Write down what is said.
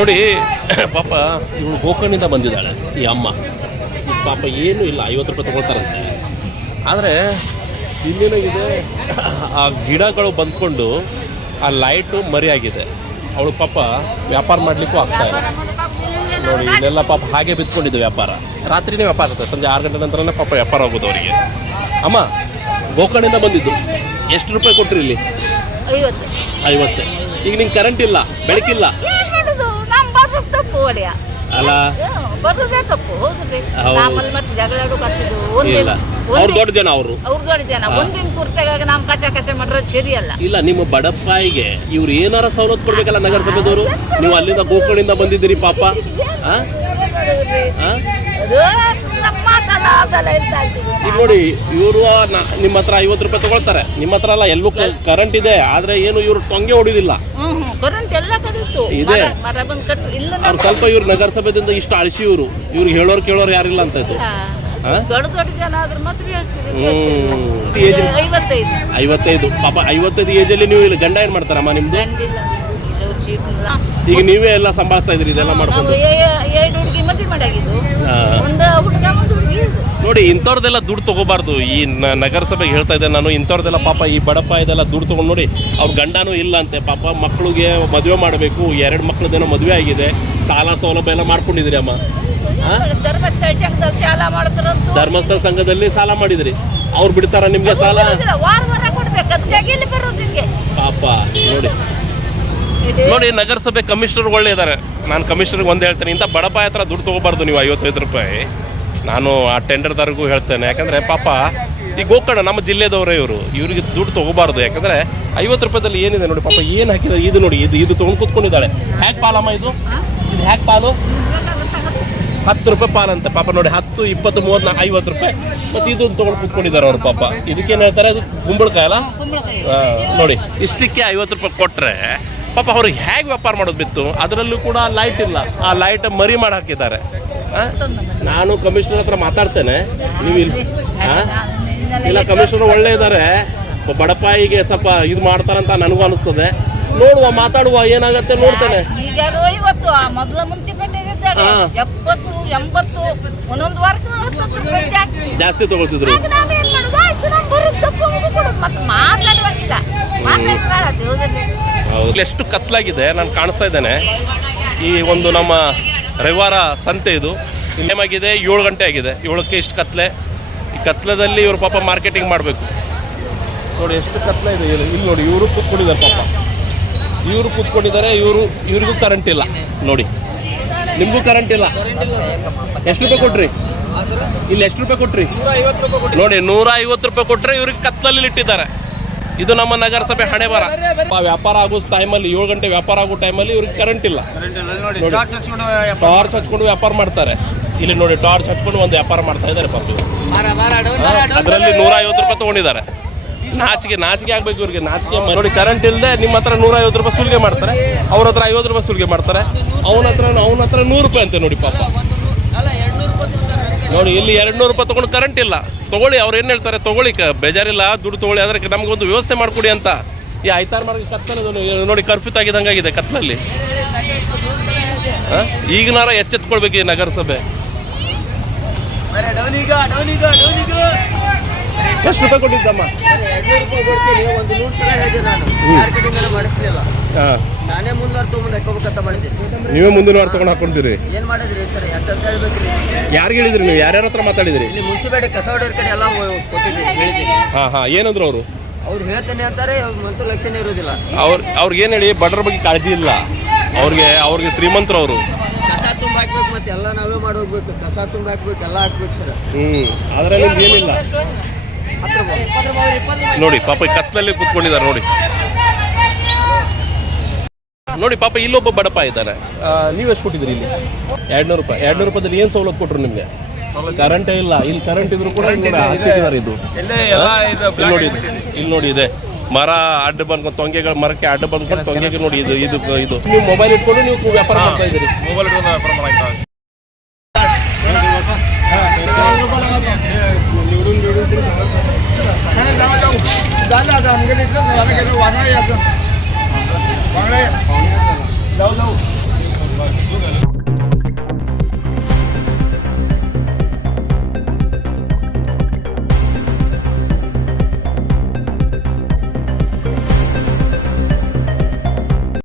ನೋಡಿ ಪಾಪ ಇವಳು ಗೋಕರ್ಣಿಂದ ಬಂದಿದ್ದಾಳೆ ಈ ಅಮ್ಮ. ಪಾಪ ಏನೂ ಇಲ್ಲ, 50 ರೂಪಾಯಿ ತೊಗೊಳ್ತಾರಂತೆ. ಆದರೆ ಇಲ್ಲೇನಾಗಿದೆ, ಆ ಗಿಡಗಳು ಬಂದ್ಕೊಂಡು ಆ ಲೈಟು ಮರಿಯಾಗಿದೆ. ಅವಳು ಪಾಪ ವ್ಯಾಪಾರ ಮಾಡಲಿಕ್ಕೂ ಆಗ್ತಾ ಇಲ್ಲ. ನೋಡಿ ಇಲ್ಲೆಲ್ಲ ಪಾಪ ಹಾಗೆ ಬಿತ್ಕೊಂಡಿದ್ದು ವ್ಯಾಪಾರ. ರಾತ್ರಿನೇ ವ್ಯಾಪಾರ ಇರುತ್ತೆ, ಸಂಜೆ 6 ಗಂಟೆ ನಂತರನೇ ಪಾಪ ವ್ಯಾಪಾರ ಆಗೋದು ಅವರಿಗೆ. ಅಮ್ಮ ಗೋಕರ್ಣಿಂದ ಬಂದಿದ್ದು, ಎಷ್ಟು ರೂಪಾಯಿ ಕೊಟ್ರಿ ಇಲ್ಲಿ? 50. ಈಗ ನಿಂಗೆ ಕರೆಂಟ್ ಇಲ್ಲ, ಬೆಳಕಿಲ್ಲ ಅಲ್ಲ? ಅವ್ರು ದೊಡ್ಡ ಜನ, ಅವರು ಒಂದಿನ ಪೂರ್ತಿಯಾಗಿ ನಾವು ಕಚ ಮಾಡೋದು ಸರಿಯಲ್ಲ. ಇಲ್ಲ, ನಿಮ್ಮ ಬಡಪಾಯಿಗೆ ಇವ್ರು ಏನಾರ ಸವಲತ್ತು ಕೊಡ್ಬೇಕಲ್ಲ ನಗರಸಭೆದವರು. ನೀವು ಅಲ್ಲಿಂದ ಗೋಕರ್ಣಿಂದ ಬಂದಿದ್ದೀರಿ ಪಾಪ. ಈಗ ನೋಡಿ, ಇವರು ನಿಮ್ಮ ಹತ್ರ 50 ರೂಪಾಯಿ ತಗೊಳ್ತಾರೆ. ನಿಮ್ಮ ಹತ್ರ ಅಲ್ಲ, ಎಲ್ಲೂ ಕರೆಂಟ್ ಇದೆ, ಆದ್ರೆ ಏನು ಇವ್ರು ಟೊಂಗೆ ಹೊಡಿದಿಲ್ಲ ಇದೆ. ಅವ್ರು ಸ್ವಲ್ಪ ಇವ್ರು ನಗರಸಭೆದಿಂದ ಇಷ್ಟು ಅಳಿಸಿ ಇವ್ರಿಗೆ ಹೇಳೋರು ಕೇಳೋರು ಯಾರಿಲ್ಲ ಅಂತ ಇತ್ತು. 55 ಪಾಪ. 55 ಏಜಲ್ಲಿ ನೀವು ಇಲ್ಲಿ ಗಂಡ ಏನ್ ಮಾಡ್ತಾರಮ್ಮ ನಿಮ್ದು? ಈಗ ನೀವೇ ಎಲ್ಲ ಸಂಭಾಳಿಸ್ತಾ ಇದ್ರಿ ಇದೆಲ್ಲ ಮಾಡ್ಕೊಂಡು. ನೋಡಿ, ಇಂಥವ್ರದೆಲ್ಲ ದುಡ್ಡು ತಗೋಬಾರ್ದು. ಈ ನಗರಸಭೆಗೆ ಹೇಳ್ತಾ ಇದ್ದೆ ನಾನು, ಇಂಥವ್ರದೆಲ್ಲ ಪಾಪ ಈ ಬಡಪ ಇದೆಲ್ಲ ದುಡ್ಡು ತಗೊಂಡು ನೋಡಿ, ಅವ್ರ ಗಂಡನೂ ಇಲ್ಲ ಅಂತೆ ಪಾಪ. ಮಕ್ಕಳಿಗೆ ಮದುವೆ ಮಾಡಬೇಕು, 2 ಮಕ್ಕಳದೇನೋ ಮದುವೆ ಆಗಿದೆ, ಸಾಲ ಸೌಲಭ್ಯ ಎಲ್ಲ ಮಾಡ್ಕೊಂಡಿದ್ರಿ ಅಮ್ಮ. ಧರ್ಮಸ್ಥಳ ಸಂಘದಲ್ಲಿ ಸಾಲ ಮಾಡಿದ್ರಿ, ಅವ್ರು ಬಿಡ್ತಾರ ನಿಮ್ಗೆ ಸಾಲ? ಪಾಪ ನೋಡಿ, ನಗರಸಭೆ ಕಮಿಷನರ್ ಒಳ್ಳೆ ಇದ್ದಾರೆ. ನಾನು ಕಮಿಷನರ್ಗೆ ಒಂದು ಹೇಳ್ತೇನೆ, ಇಂಥ ಬಡಪಾಯ ಹತ್ರ ದುಡ್ಡು ತೊಗೋಬಾರ್ದು ನೀವು 55 ರೂಪಾಯಿ. ನಾನು ಆ ಟೆಂಡರ್ದಾರಿಗೂ ಹೇಳ್ತೇನೆ, ಯಾಕಂದರೆ ಪಾಪ ಈ ಗೋಕರ್ಣ ನಮ್ಮ ಜಿಲ್ಲೆದವರೇ ಇವ್ರಿಗೆ ದುಡ್ಡು ತೊಗೋಬಾರ್ದು. ಯಾಕಂದರೆ 50 ರೂಪಾಯಿದಲ್ಲಿ ಏನಿದೆ ನೋಡಿ, ಪಾಪ ಏನು ಹಾಕಿದ್ದಾರೆ. ಇದು ನೋಡಿ, ಇದು ತೊಗೊಂಡು ಕೂತ್ಕೊಂಡಿದ್ದಾಳೆ. ಹ್ಯಾಕ್ ಪಾಲಮ್ಮ ಇದು ಹ್ಯಾಕ್ ಪಾಲು? 10 ರೂಪಾಯಿ ಪಾಲಂತೆ ಪಾಪ. ನೋಡಿ, 10, 20, 30, 50 ರೂಪಾಯಿ. ಮತ್ತು ಇದು ತೊಗೊಂಡು ಕೂತ್ಕೊಂಡಿದ್ದಾರೆ ಅವರು ಪಾಪ. ಇದಕ್ಕೇನು ಹೇಳ್ತಾರೆ, ಅದು ಕುಂಬಳಕಾಯಿ ಅಲ್ಲ? ನೋಡಿ, ಇಷ್ಟಕ್ಕೆ 50 ರೂಪಾಯಿ ಕೊಟ್ಟರೆ ಪಾಪ ಅವ್ರಿಗೆ ಹೇಗೆ ವ್ಯಾಪಾರ ಮಾಡೋದು ಬಿತ್ತು. ಅದರಲ್ಲೂ ಕೂಡ ಲೈಟ್ ಇಲ್ಲ, ಆ ಲೈಟ್ ಮರಿ ಮಾಡಿ ಹಾಕಿದ್ದಾರೆ. ನಾನು ಕಮಿಷನರ್ ಹತ್ರ ಮಾತಾಡ್ತೇನೆ, ನೀವು ಇಲ್ಲ, ಕಮಿಷನರ್ ಒಳ್ಳೆ ಇದ್ದಾರೆ, ಬಡಪಾಯಿಗೆ ಸ್ವಲ್ಪ ಇದು ಮಾಡ್ತಾರಂತ ನನಗೂ ಅನಿಸ್ತದೆ. ನೋಡುವ, ಮಾತಾಡುವ, ಏನಾಗತ್ತೆ ನೋಡ್ತೇನೆ. ಜಾಸ್ತಿ ತಗೊಳ್ತಿದ್ರು. ಎಷ್ಟು ಕತ್ಲಾಗಿದೆ, ನಾನು ಕಾಣಿಸ್ತಾ ಇದ್ದೇನೆ. ಈ ಒಂದು ನಮ್ಮ ರವಿವಾರ ಸಂತೆ ಇದು ಇಲ್ಲೇಮಾಗಿದೆ, 7 ಗಂಟೆ ಆಗಿದೆ. 7ಕ್ಕೆ ಇಷ್ಟು ಕತ್ಲೆ. ಈ ಕತ್ಲದಲ್ಲಿ ಇವರು ಪಾಪ ಮಾರ್ಕೆಟಿಂಗ್ ಮಾಡಬೇಕು. ನೋಡಿ ಎಷ್ಟು ಕತ್ಲೆ ಇದೆ. ಇಲ್ಲಿ ನೋಡಿ, ಇವರು ಕೂತ್ಕೊಂಡಿದ್ದಾರೆ ಪಾಪ. ಇವರು ಕೂತ್ಕೊಂಡಿದ್ದಾರೆ, ಇವ್ರಿಗೂ ಕರೆಂಟ್ ಇಲ್ಲ. ನೋಡಿ, ನಿಮಗೂ ಕರೆಂಟ್ ಇಲ್ಲ. ಎಷ್ಟು ರೂಪಾಯಿ ಕೊಟ್ರಿ ಇಲ್ಲಿ? ಎಷ್ಟು ರೂಪಾಯಿ ಕೊಟ್ರಿ ನೋಡಿ? 150 ರೂಪಾಯಿ ಕೊಟ್ಟರೆ ಇವ್ರಿಗೆ ಕತ್ಲಲ್ಲಿ ಇಟ್ಟಿದ್ದಾರೆ. ಇದು ನಮ್ಮ ನಗರಸಭೆ ಹಣೆ ಬರ. ವ್ಯಾಪಾರ ಆಗೋ ಟೈಮಲ್ಲಿ, 7 ಗಂಟೆ ವ್ಯಾಪಾರ ಆಗೋ ಟೈಮಲ್ಲಿ ಇವ್ರಿಗೆ ಕರೆಂಟ್ ಇಲ್ಲ. ಟಾರ್ಚ್ ಹಚ್ಕೊಂಡು ವ್ಯಾಪಾರ ಮಾಡ್ತಾರೆ. ಇಲ್ಲಿ ನೋಡಿ, ಟಾರ್ಚ್ ಹಚ್ಕೊಂಡು ಒಂದು ವ್ಯಾಪಾರ ಮಾಡ್ತಾ ಇದ್ದಾರೆ ಪಾಪ. ಅದರಲ್ಲಿ 150 ರೂಪಾಯಿ ತೊಗೊಂಡಿದ್ದಾರೆ. ನಾಚಿಕೆ ಆಗ್ಬೇಕು ಇವ್ರಿಗೆ, ನಾಚಿಕೆ. ನೋಡಿ, ಕರೆಂಟ್ ಇಲ್ಲದೆ ನಿಮ್ಮ ಹತ್ರ 150 ರೂಪಾಯಿ ಸುಲಿಗೆ ಮಾಡ್ತಾರೆ, ಅವ್ರ ಹತ್ರ 50 ರೂಪಾಯಿ ಸುಲಿಗೆ ಮಾಡ್ತಾರೆ. ಅವನ ಹತ್ರ 100 ರೂಪಾಯಿ ಅಂತೆ ನೋಡಿ ಪಾಪ. ನೋಡಿ, ಇಲ್ಲಿ 200 ರೂಪಾಯಿ ತೊಗೊಂಡು ಕರೆಂಟ್ ಇಲ್ಲ. ತೊಗೊಳ್ಳಿ, ಅವ್ರು ಏನು ಹೇಳ್ತಾರೆ, ತೊಗೊಳ್ಳಿ, ಬೇಜಾರಿಲ್ಲ, ದುಡ್ಡು ತೊಗೊಳ್ಳಿ, ಅದಕ್ಕೆ ನಮಗೊಂದು ವ್ಯವಸ್ಥೆ ಮಾಡಿಕೊಡಿ ಅಂತ. ಈ ಆಯ್ತಾರು ಮಾರ್ಗ ಕತ್ತಲು ನೋಡಿ, ಕರ್ಫ್ಯೂ ಆಗಿದಂಗಾಗಿದೆ ಕತ್ಲಲ್ಲಿ. ಈಗಿನಾರ ಎಚ್ಚೆತ್ಕೊಳ್ಬೇಕು ಈ ನಗರಸಭೆ. ಎಷ್ಟು ರೂಪಾಯಿ ಕೊಟ್ಟಿದ್ದಮ್ಮ? 200 ರೂಪಾಯಿ ಕೊಡ್ತೀನಿ. ಒಂದು 100 ಸಲ ಹೇಳಿದೆ ನಾನು, ಮಾರ್ಕೆಟಿಂಗ್ ಎಲ್ಲ ಮಾಡಿಸ್ಲಿಲ್ಲ. ನಾನೇ ಮುಂದುವರ್ ತೊಗೊಂಡು ಹಾಕೋಬೇಕಂತ ಮಾಡಿದ್ದೆ. ನೀವೇ ಮುಂದಿನ ವಾರ ತೊಗೊಂಡು ಹಾಕೊಂತೀರಿ? ಏನು ಮಾಡಿದ್ರಿ ಸರ್? ಎಷ್ಟು ಹೇಳ್ಬೇಕ್ರಿ? ಯಾರಿಗೆ ಹೇಳಿದ್ರಿ ನೀವು? ಯಾರ್ಯಾರ ಹತ್ರ ಮಾತಾಡಿದ್ರಿ? ಇಲ್ಲಿ ಮುನ್ಸಿಪಾಲಿಟಿ ಕಸ ಹೊಡೆಯೋರ್ ಕಡೆ ಎಲ್ಲ ಕೊಟ್ಟಿದ್ದೀನಿ, ಹೇಳಿದ್ದೀನಿ. ಏನಂದ್ರು ಅವರು? ಅವ್ರು ಹೇಳ್ತೇನೆ ಅಂತಾರೆ, ಮಂತು ಲಕ್ಷಣ ಇರೋದಿಲ್ಲ. ಅವ್ರಿಗೆ ಏನು ಹೇಳಿ, ಬಡ್ರ ಬಗ್ಗೆ ಕಾಳಜಿ ಇಲ್ಲ ಅವ್ರಿಗೆ ಶ್ರೀಮಂತರು ಅವರು. ಕಸ ತುಂಬ ಹಾಕ್ಬೇಕು, ಮತ್ತೆ ಎಲ್ಲ ನಾವೇ ಮಾಡಿ ಹೋಗ್ಬೇಕು. ಕಸ ತುಂಬ ಹಾಕ್ಬೇಕು, ಎಲ್ಲ ಹಾಕ್ಬೇಕು ಸರ್. ಅದರಲ್ಲಿ ಏನಿಲ್ಲ ನೋಡಿ. ಪಾಪ ಕತ್ಲಲ್ಲಿ ಕೂತ್ಕೊಂಡಿದ್ದಾರೆ ನೋಡಿ. ನೋಡಿ ಪಾಪ, ಇಲ್ಲೊಬ್ಬ ಬಡಪ ಇದ್ದಾರೆ. ನೀವೆಷ್ಟು ಕೊಟ್ಟಿದ್ರಿ ಇಲ್ಲಿ? 200 ರೂಪಾಯಿ. 200 ರೂಪಾಯಿದಲ್ಲಿ ಏನು ಸವಲತ್ತು ಕೊಟ್ಟರು ನಿಮಗೆ? ಕರೆಂಟೇ ಇಲ್ಲ. ಇಲ್ಲಿ ಕರೆಂಟ್ ಇದ್ರು ಕೂಡ ಹಾಕಿದ್ದಾರೆ ಇದು. ಇಲ್ಲಿ ನೋಡಿ ಇದೆ ಮರ ಅಡ್ಡ ಬಂದ್ಕೊಂಡು ತೊಂಗೆಗಳು, ಮರಕ್ಕೆ ಅಡ್ಡ ಬಂದ್ಕೊಂಡು ತೊಂಗೆಗೆ ನೋಡಿ ಇದು ಇದು ಇದು ನೀವು ಮೊಬೈಲ್ ಇಟ್ಕೊಂಡು ನೀವು ವ್ಯಾಪಾರ ಮಾಡ್ತಾ ಇದ್ದೀರಿ. मोबाईल व्यापार माहिती जाऊ